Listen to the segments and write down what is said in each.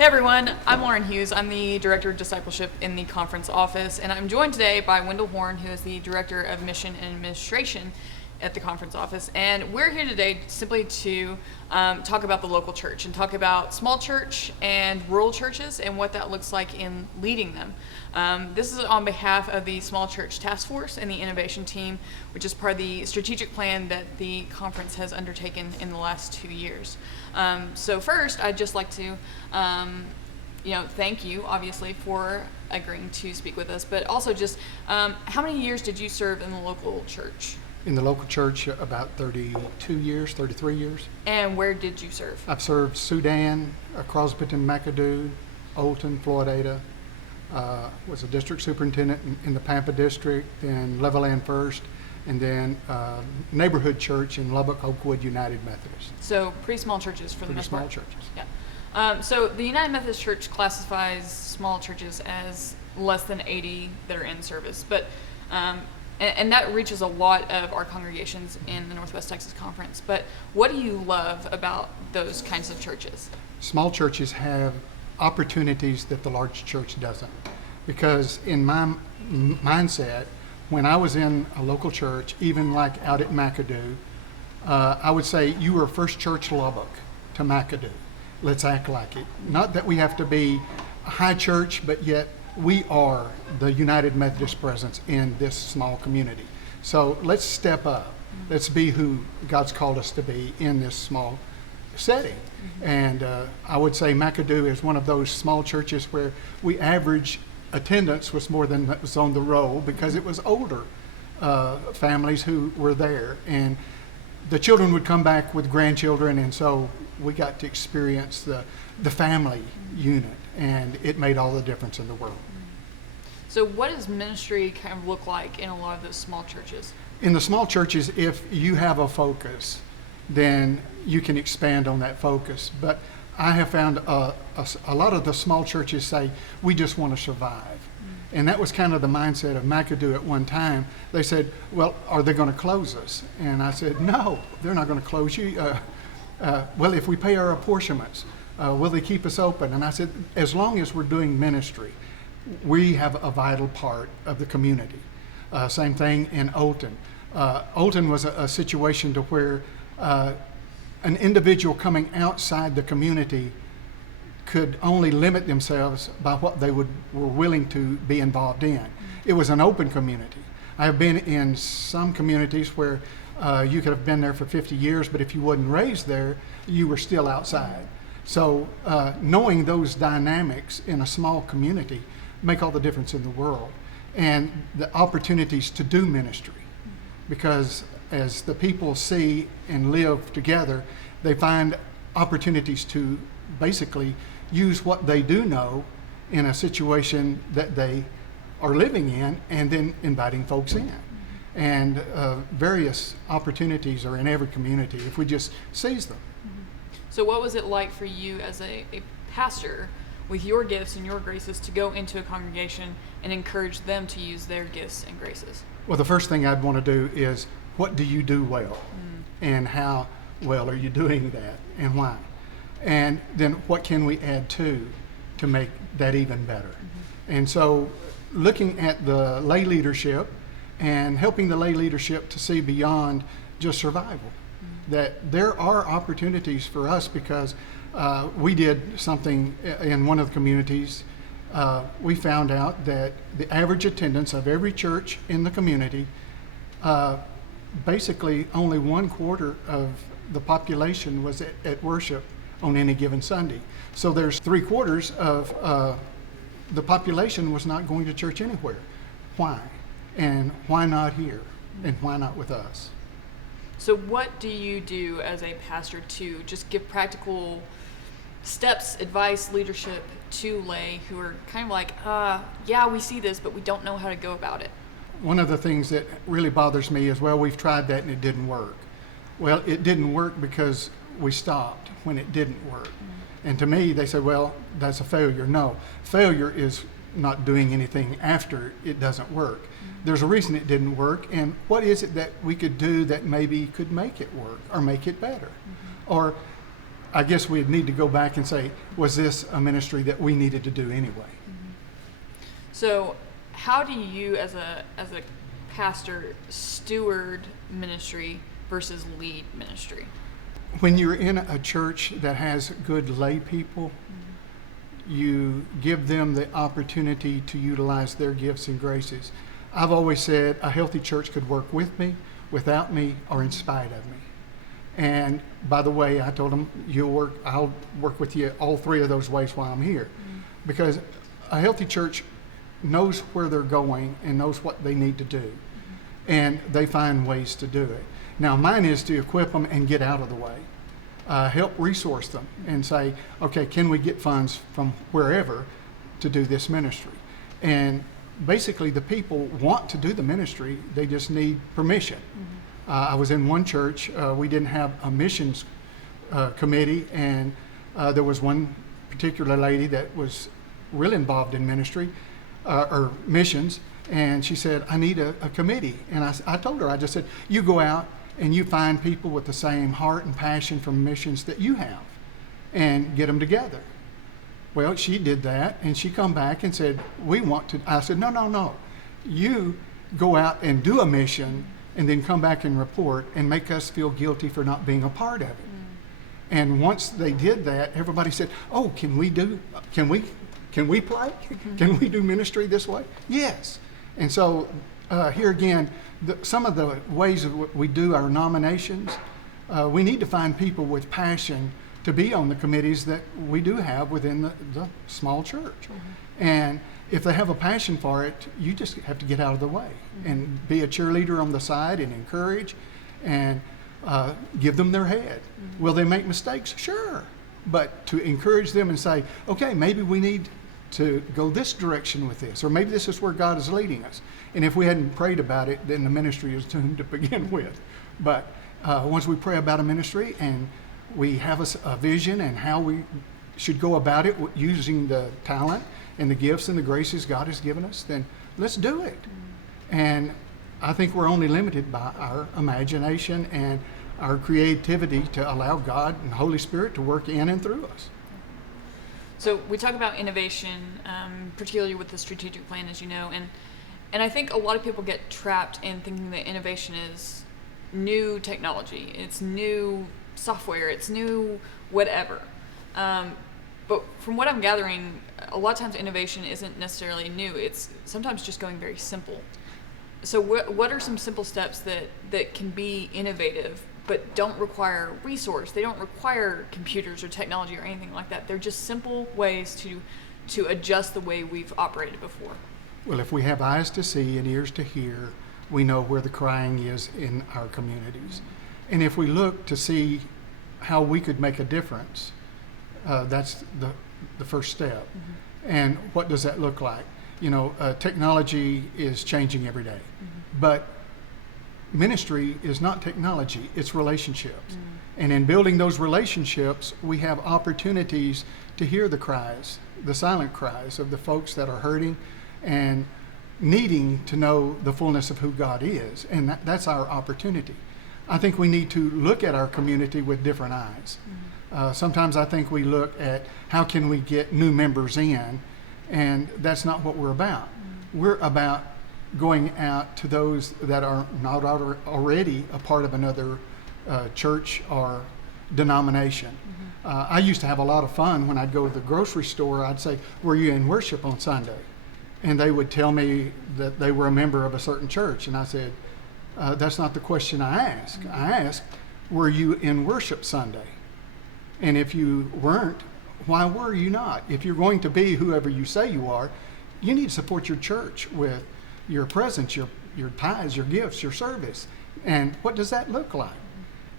Hey everyone, I'm Lauren Hughes. I'm the Director of Discipleship in the conference office, and I'm joined today by Wendell Horn, who is the Director of Mission and Administration at the conference office. And we're here today simply to talk about the local church and talk about small church and rural churches and what that looks like in leading them. This is on behalf of the Small Church Task Force and the Innovation Team, which is part of the strategic plan that the conference has undertaken in the last 2 years. So first, I'd just like to thank you, obviously, for agreeing to speak with us, but also just how many years did you serve in the local church? In the local church, about 32 years, 33 years. And where did you serve? I've served Sudan, Crosbyton, McAdoo, Olton, Floydada. Was a district superintendent in the Pampa district, then Levelland First, and then neighborhood church in Lubbock, Oakwood United Methodist. So pretty small churches for the most part. Pretty small churches. Yeah. So the United Methodist Church classifies small churches as less than 80 that are in service, but and that reaches a lot of our congregations in the Northwest Texas Conference. But what do you love about those kinds of churches? Small churches have opportunities that the large church doesn't. Because in my mindset, when I was in a local church, even like out at McAdoo, I would say, you were First Church Lubbock to McAdoo. Let's act like it. Not that we have to be a high church, but yet we are the United Methodist presence in this small community. So let's step up. Let's be who God's called us to be in this small setting. And I would say McAdoo is one of those small churches where we average attendance was more than that was on the roll, because it was older families who were there. And the children would come back with grandchildren, and so we got to experience the family unit, and it made all the difference in the world. So what does ministry kind of look like in a lot of those small churches? In the small churches, if you have a focus, then you can expand on that focus. But I have found a lot of the small churches say, we just want to survive. And that was kind of the mindset of McAdoo at one time. They said, well, are they going to close us? And I said, no, they're not going to close you. Well, if we pay our apportionments, will they keep us open? And I said, as long as we're doing ministry, we have a vital part of the community. Same thing in Olton. Olton was a situation to where an individual coming outside the community could only limit themselves by what they were willing to be involved in. It was an open community. I have been in some communities where you could have been there for 50 years, but if you wasn't raised there, you were still outside. So knowing those dynamics in a small community make all the difference in the world. And the opportunities to do ministry, because as the people see and live together, they find opportunities to basically use what they do know in a situation that they are living in, and then inviting folks in. And various opportunities are in every community if we just seize them. So what was it like for you as a pastor, with your gifts and your graces, to go into a congregation and encourage them to use their gifts and graces? Well, the first thing I'd want to do is, what do you do well? And how well are you doing that, and why? And then what can we add to make that even better? And so looking at the lay leadership and helping the lay leadership to see beyond just survival, that there are opportunities for us, because we did something in one of the communities. We found out that the average attendance of every church in the community, basically only 1/4 of the population was at worship on any given Sunday. So there's 3/4 of the population was not going to church anywhere. Why? And why not here? And why not with us? So what do you do as a pastor to just give practical steps, advice, leadership to lay who are kind of like, yeah, we see this, but we don't know how to go about it? One of the things that really bothers me is, well, we've tried that and it didn't work. Well, it didn't work because we stopped when it didn't work. And to me, they say, well, that's a failure. No, failure is not doing anything after it doesn't work. There's a reason it didn't work, and what is it that we could do that maybe could make it work or make it better? Or I guess we'd need to go back and say, was this a ministry that we needed to do anyway? So how do you as a pastor steward ministry versus lead ministry? When you're in a church that has good lay people, you give them the opportunity to utilize their gifts and graces. I've always said a healthy church could work with me, without me, or in spite of me. And by the way, I told them, I'll work with you all three of those ways while I'm here. Because a healthy church knows where they're going and knows what they need to do. And they find ways to do it. Now, mine is to equip them and get out of the way. Help resource them and say, okay, can we get funds from wherever to do this ministry? And basically, the people want to do the ministry, they just need permission. I was in one church, we didn't have a missions committee, and there was one particular lady that was really involved in ministry or missions, and she said, I need a committee. And I told her, I just said, you go out and you find people with the same heart and passion for missions that you have and get them together. Well, she did that, and she come back and said, we want to. I said, no. You go out and do a mission and then come back and report and make us feel guilty for not being a part of it. And once they did that, everybody said, oh, can we play? Can we do ministry this way? Yes. And so here again, some of the ways that we do our nominations, we need to find people with passion to be on the committees that we do have within the small church. And if they have a passion for it, you just have to get out of the way and be a cheerleader on the side and encourage and give them their head. Will they make mistakes? Sure. But to encourage them and say, okay, maybe we need to go this direction with this, or maybe this is where God is leading us. And if we hadn't prayed about it, then the ministry is doomed to begin with. But once we pray about a ministry and we have a vision and how we should go about it using the talent and the gifts and the graces God has given us, then let's do it. And I think we're only limited by our imagination and our creativity to allow God and Holy Spirit to work in and through us. So we talk about innovation, particularly with the strategic plan, as you know, and I think a lot of people get trapped in thinking that innovation is new technology, it's new software, it's new whatever. But from what I'm gathering, a lot of times innovation isn't necessarily new. It's sometimes just going very simple. So what are some simple steps that can be innovative but don't require resource? They don't require computers or technology or anything like that. They're just simple ways to adjust the way we've operated before. Well, if we have eyes to see and ears to hear, we know where the crying is in our communities. And if we look to see how we could make a difference, that's the first step. And what does that look like? You know, technology is changing every day, but ministry is not technology, it's relationships. And in building those relationships, we have opportunities to hear the cries, the silent cries of the folks that are hurting and needing to know the fullness of who God is. And that's our opportunity. I think we need to look at our community with different eyes. Sometimes I think we look at how can we get new members in, and that's not what we're about. We're about going out to those that are not already a part of another church or denomination. I used to have a lot of fun when I'd go to the grocery store. I'd say, were you in worship on Sunday? And they would tell me that they were a member of a certain church. And I said, that's not the question I asked. I asked, were you in worship Sunday? And if you weren't, why were you not? If you're going to be whoever you say you are, you need to support your church with your presence, your tithes, your gifts, your service. And what does that look like?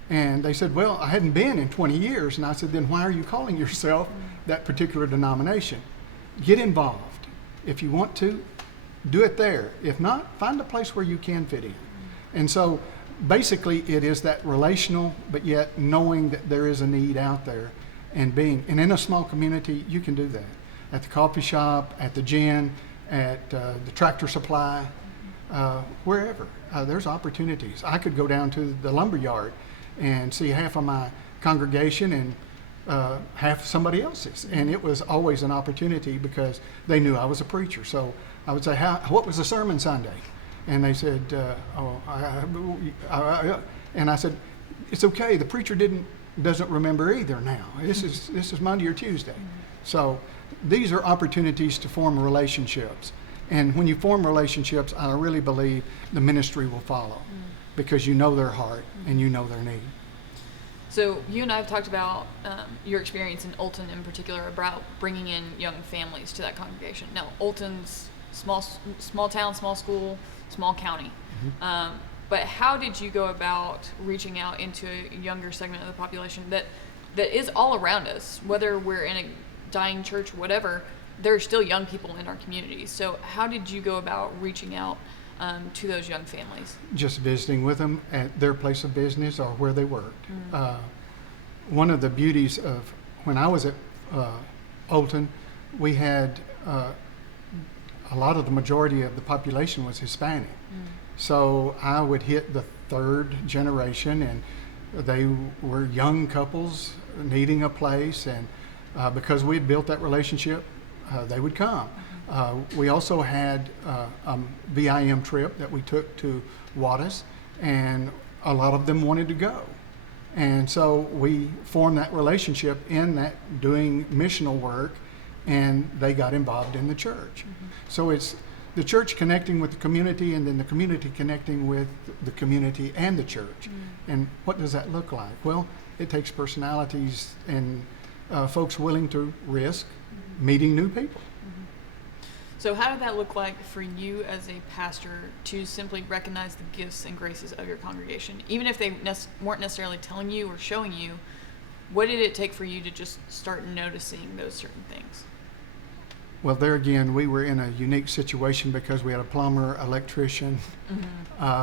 And they said, well, I hadn't been in 20 years. And I said, then why are you calling yourself that particular denomination? Get involved. If you want to, do it there. If not, find a place where you can fit in. And so basically it is that relational, but yet knowing that there is a need out there and in a small community, you can do that. At the coffee shop, at the gym, at the tractor supply, wherever. There's opportunities. I could go down to the lumber yard and see half of my congregation and half somebody else's. And it was always an opportunity because they knew I was a preacher. So I would say, what was the sermon Sunday? And they said, and I said, it's okay. The preacher doesn't remember either now. This is Monday or Tuesday. So these are opportunities to form relationships. And when you form relationships, I really believe the ministry will follow because you know their heart and you know their need. So you and I have talked about your experience in Olton in particular about bringing in young families to that congregation. Now, Olton's small town, small school, small county. But how did you go about reaching out into a younger segment of the population that is all around us, whether we're in a dying church or whatever, there are still young people in our communities. So how did you go about reaching out to those young families? Just visiting with them at their place of business or where they worked. One of the beauties of when I was at Olton, we had a lot of the majority of the population was Hispanic. So I would hit the third generation, and they were young couples needing a place, and because we had built that relationship, they would come. We also had a VIM trip that we took to Wattis, and a lot of them wanted to go. And so we formed that relationship in that doing missional work, and they got involved in the church. So it's the church connecting with the community, and then the community connecting with the community and the church. And what does that look like? Well, it takes personalities and folks willing to risk meeting new people. So how did that look like for you as a pastor to simply recognize the gifts and graces of your congregation? Even if they weren't necessarily telling you or showing you, what did it take for you to just start noticing those certain things? Well, there again, we were in a unique situation because we had a plumber, electrician,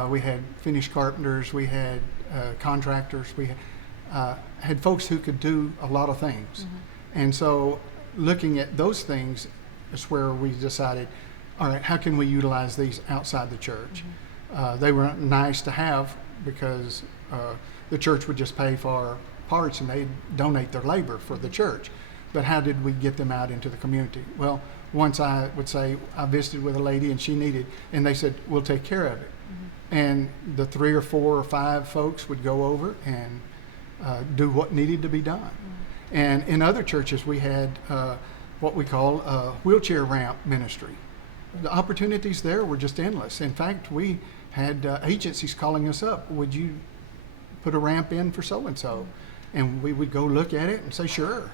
we had finished carpenters, we had contractors, we had folks who could do a lot of things. And so looking at those things is where we decided, all right, how can we utilize these outside the church? They were nice to have because the church would just pay for parts and they'd donate their labor for the church. But how did we get them out into the community? Well, once I would say, I visited with a lady and she needed, and they said, we'll take care of it. And the 3 or 4 or 5 folks would go over and do what needed to be done. And in other churches, we had what we call a wheelchair ramp ministry. The opportunities there were just endless. In fact, we had agencies calling us up, would you put a ramp in for so-and-so? And we would go look at it and say, sure.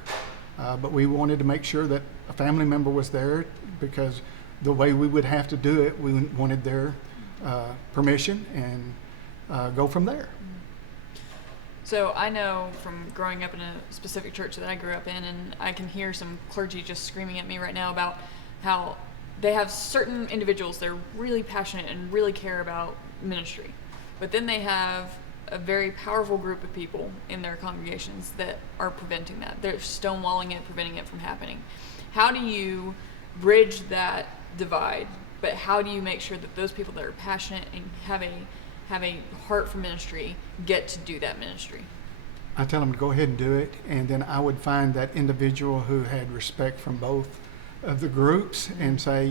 But we wanted to make sure that a family member was there because the way we would have to do it, we wanted their permission and go from there. So I know from growing up in a specific church that I grew up in, and I can hear some clergy just screaming at me right now about how they have certain individuals that are really passionate and really care about ministry. But then they have a very powerful group of people in their congregations that are preventing that. They're stonewalling it, preventing it from happening. How do you bridge that divide? But how do you make sure that those people that are passionate and have a heart for ministry get to do that ministry? I tell them to go ahead and do it, and then I would find that individual who had respect from both of the groups and say,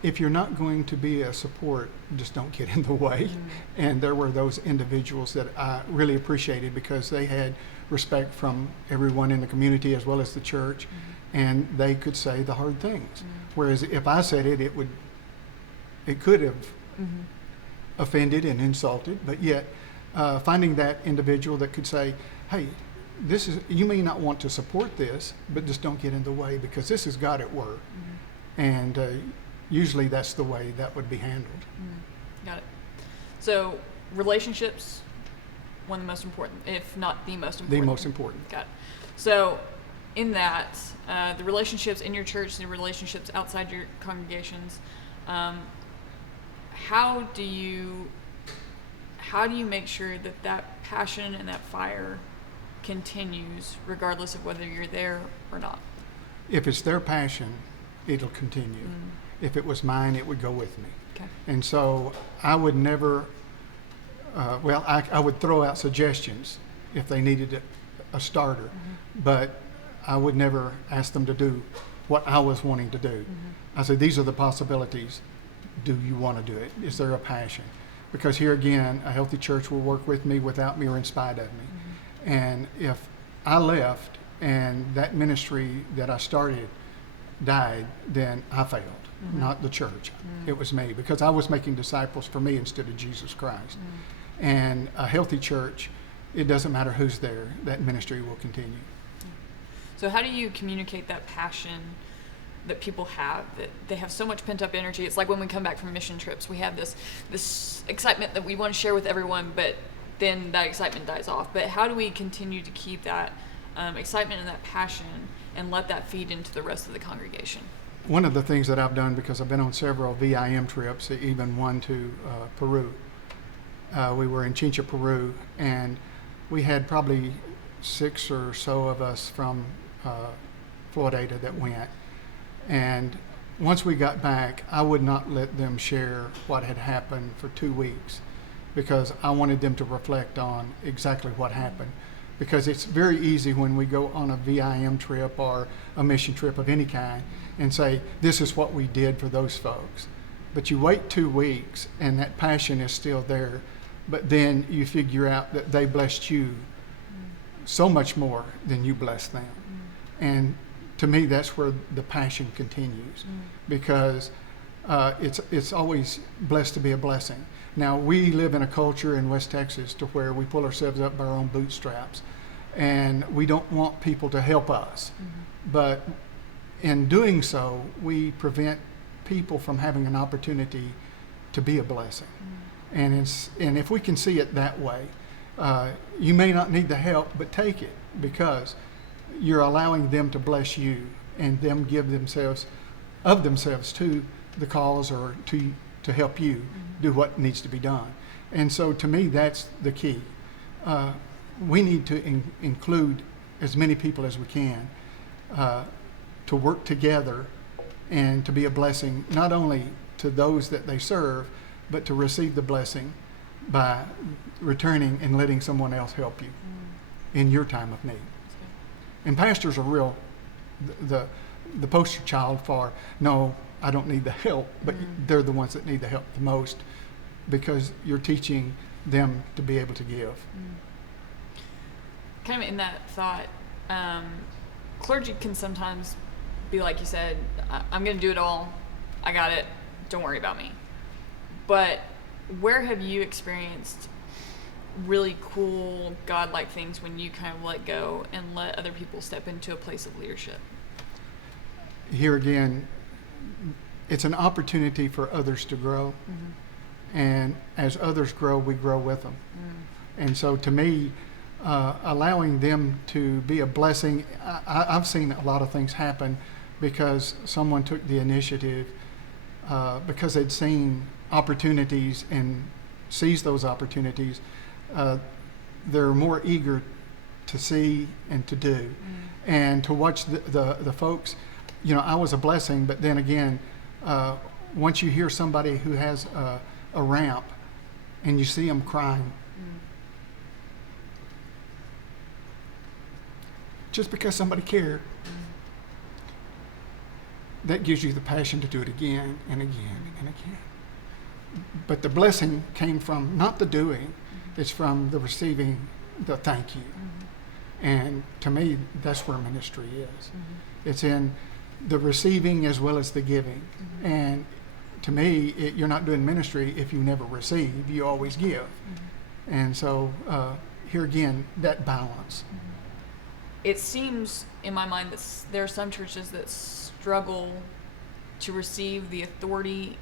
if you're not going to be a support, just don't get in the way. And there were those individuals that I really appreciated because they had respect from everyone in the community as well as the church, and they could say the hard things. Whereas if I said it, it could have offended and insulted, but yet finding that individual that could say, hey, you may not want to support this, but just don't get in the way because this is God at work. And usually that's the way that would be handled. Got it. So relationships, one of the most important, if not the most important. The most important. Got it. So in that, the relationships in your church, the relationships outside your congregations, how do you make sure that passion and that fire continues regardless of whether you're there or not? If it's their passion, it'll continue. If it was mine, it would go with me. Okay. And so I would never, I would throw out suggestions if they needed a starter. But I would never ask them to do what I was wanting to do. I said, these are the possibilities. Do you want to do it? Is there a passion? Because here again, a healthy church will work with me, without me, or in spite of me. And if I left and that ministry that I started died, then I failed, not the church. It was me, because I was making disciples for me instead of Jesus Christ. And a healthy church, it doesn't matter who's there, that ministry will continue. So how do you communicate that passion that people have, that they have so much pent up energy? It's like when we come back from mission trips, we have this excitement that we want to share with everyone, but then that excitement dies off. But how do we continue to keep that excitement and that passion and let that feed into the rest of the congregation? One of the things that I've done, because I've been on several VIM trips, even one to Peru. We were in Chincha, Peru, and we had probably 6 or so of us from Florida that went. And once we got back, I would not let them share what had happened for 2 weeks, because I wanted them to reflect on exactly what happened. Because it's very easy when we go on a VIM trip or a mission trip of any kind and say, this is what we did for those folks. But you wait 2 weeks and that passion is still there, but then you figure out that they blessed you so much more than you blessed them. And to me, that's where the passion continues, because it's always blessed to be a blessing. Now, we live in a culture in West Texas to where we pull ourselves up by our own bootstraps, and we don't want people to help us. But in doing so, we prevent people from having an opportunity to be a blessing. And if we can see it that way, you may not need the help, but take it, because you're allowing them to bless you and them give themselves to the cause, or to help you do what needs to be done. And so to me, that's the key. We need to include as many people as we can to work together and to be a blessing, not only to those that they serve, but to receive the blessing by returning and letting someone else help you in your time of need. And pastors are the poster child for, no, I don't need the help, but they're the ones that need the help the most, because you're teaching them to be able to give. Kind of in that thought, clergy can sometimes be like you said, I'm going to do it all. I got it. Don't worry about me. But where have you experienced really cool God-like things when you kind of let go and let other people step into a place of leadership? Here again, it's an opportunity for others to grow. And as others grow, we grow with them. And so to me, allowing them to be a blessing, I've seen a lot of things happen because someone took the initiative, because they'd seen opportunities and seized those opportunities. They're more eager to see and to do. And to watch the folks, I was a blessing, but then again, once you hear somebody who has a ramp and you see them crying, just because somebody cared, that gives you the passion to do it again and again and again. But the blessing came from not the doing, it's from the receiving, the thank you. And to me, that's where ministry is. It's in the receiving as well as the giving. And to me, you're not doing ministry if you never receive, you always give. And so here again, that balance. It seems in my mind that there are some churches that struggle to receive the authority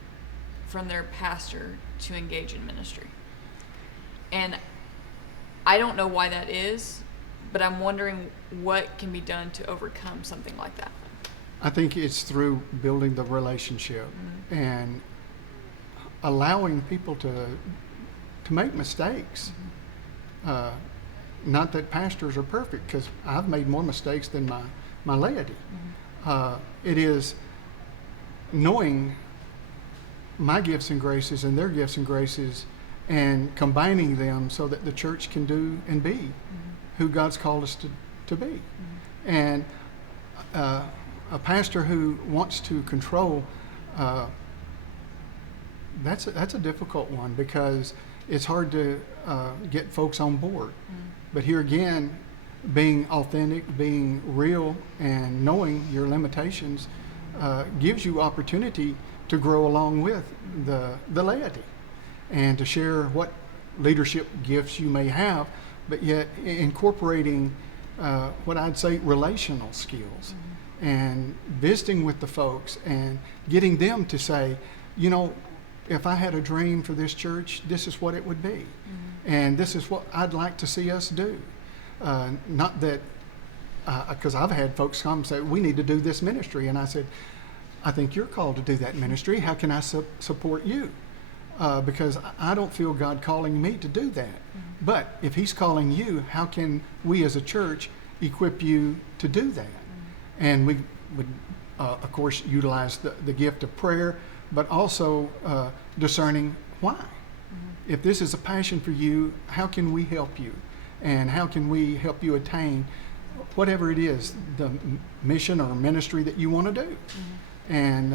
from their pastor to engage in ministry. And I don't know why that is, but I'm wondering what can be done to overcome something like that. I think it's through building the relationship and allowing people to make mistakes. Not that pastors are perfect, because I've made more mistakes than my laity. It is knowing my gifts and graces and their gifts and graces and combining them so that the church can do and be. who God's called us to be. And a pastor who wants to control, that's a difficult one, because it's hard to get folks on board. But here again, being authentic, being real, and knowing your limitations gives you opportunity to grow along with the laity, and to share what leadership gifts you may have, but yet incorporating what I'd say relational skills, and visiting with the folks and getting them to say, you know, if I had a dream for this church, this is what it would be. And this is what I'd like to see us do. Not that, because I've had folks come and say, we need to do this ministry. And I said, I think you're called to do that ministry. How can I support you? Because I don't feel God calling me to do that. But if he's calling you, how can we as a church equip you to do that? And we would, of course, utilize the gift of prayer, but also discerning why. If this is a passion for you, how can we help you? And how can we help you attain whatever it is, the mission or ministry that you want to do? And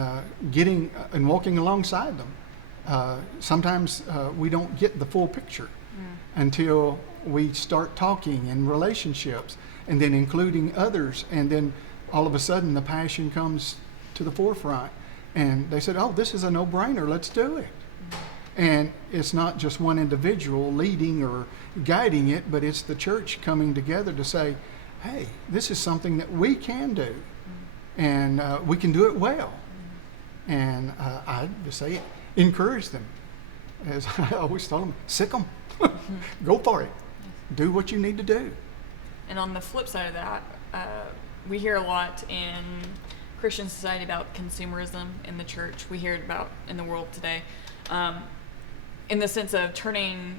getting and walking alongside them. Sometimes we don't get the full picture until we start talking in relationships, and then including others, and then all of a sudden the passion comes to the forefront, and they said, oh, this is a no-brainer, let's do it. And it's not just one individual leading or guiding it, but it's the church coming together to say, hey, this is something that we can do, and we can do it well. And I just say, encourage them. As I always told them, sick them. Go for it. Do what you need to do. And on the flip side of that, we hear a lot in Christian society about consumerism in the church. We hear it about in the world today, in the sense of turning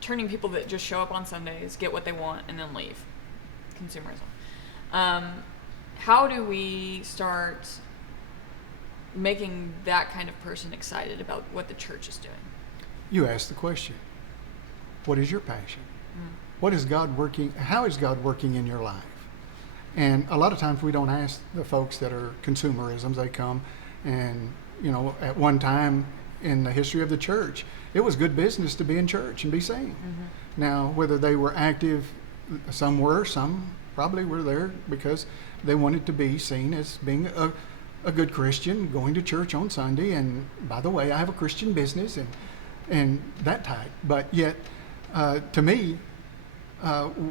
people that just show up on Sundays, get what they want, and then leave. Consumerism. How do we start making that kind of person excited about what the church is doing? You ask the question, what is your passion? What is God working? How is God working in your life? And a lot of times we don't ask the folks that are consumerisms. They come and, you know, at one time in the history of the church, it was good business to be in church and be seen. Now, whether they were active, some were, some probably were there because they wanted to be seen as being a good Christian, going to church on Sunday, and by the way, I have a Christian business and that type. But yet, to me,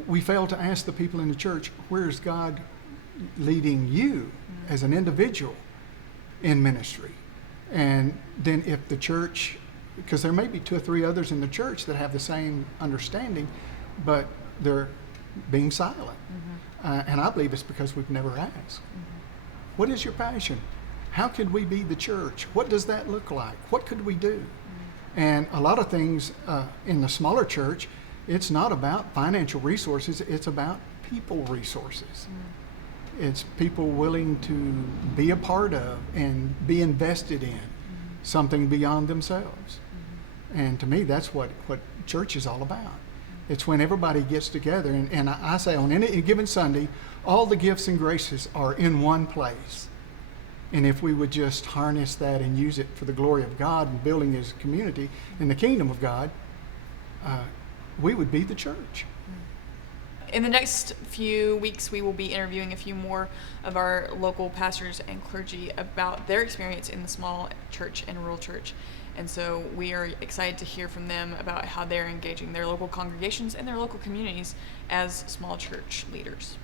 we fail to ask the people in the church, where is God leading you as an individual in ministry? And then if the church, because there may be 2 or 3 others in the church that have the same understanding, but they're being silent. And I believe it's because we've never asked. What is your passion? How could we be the church? What does that look like? What could we do? And a lot of things in the smaller church, it's not about financial resources, it's about people resources. It's people willing to be a part of and be invested in something beyond themselves. And to me, that's what church is all about. It's when everybody gets together, and I say on any given Sunday, all the gifts and graces are in one place. And if we would just harness that and use it for the glory of God and building His community in the kingdom of God, we would be the church. In the next few weeks, we will be interviewing a few more of our local pastors and clergy about their experience in the small church and rural church. And so we are excited to hear from them about how they're engaging their local congregations and their local communities as small church leaders.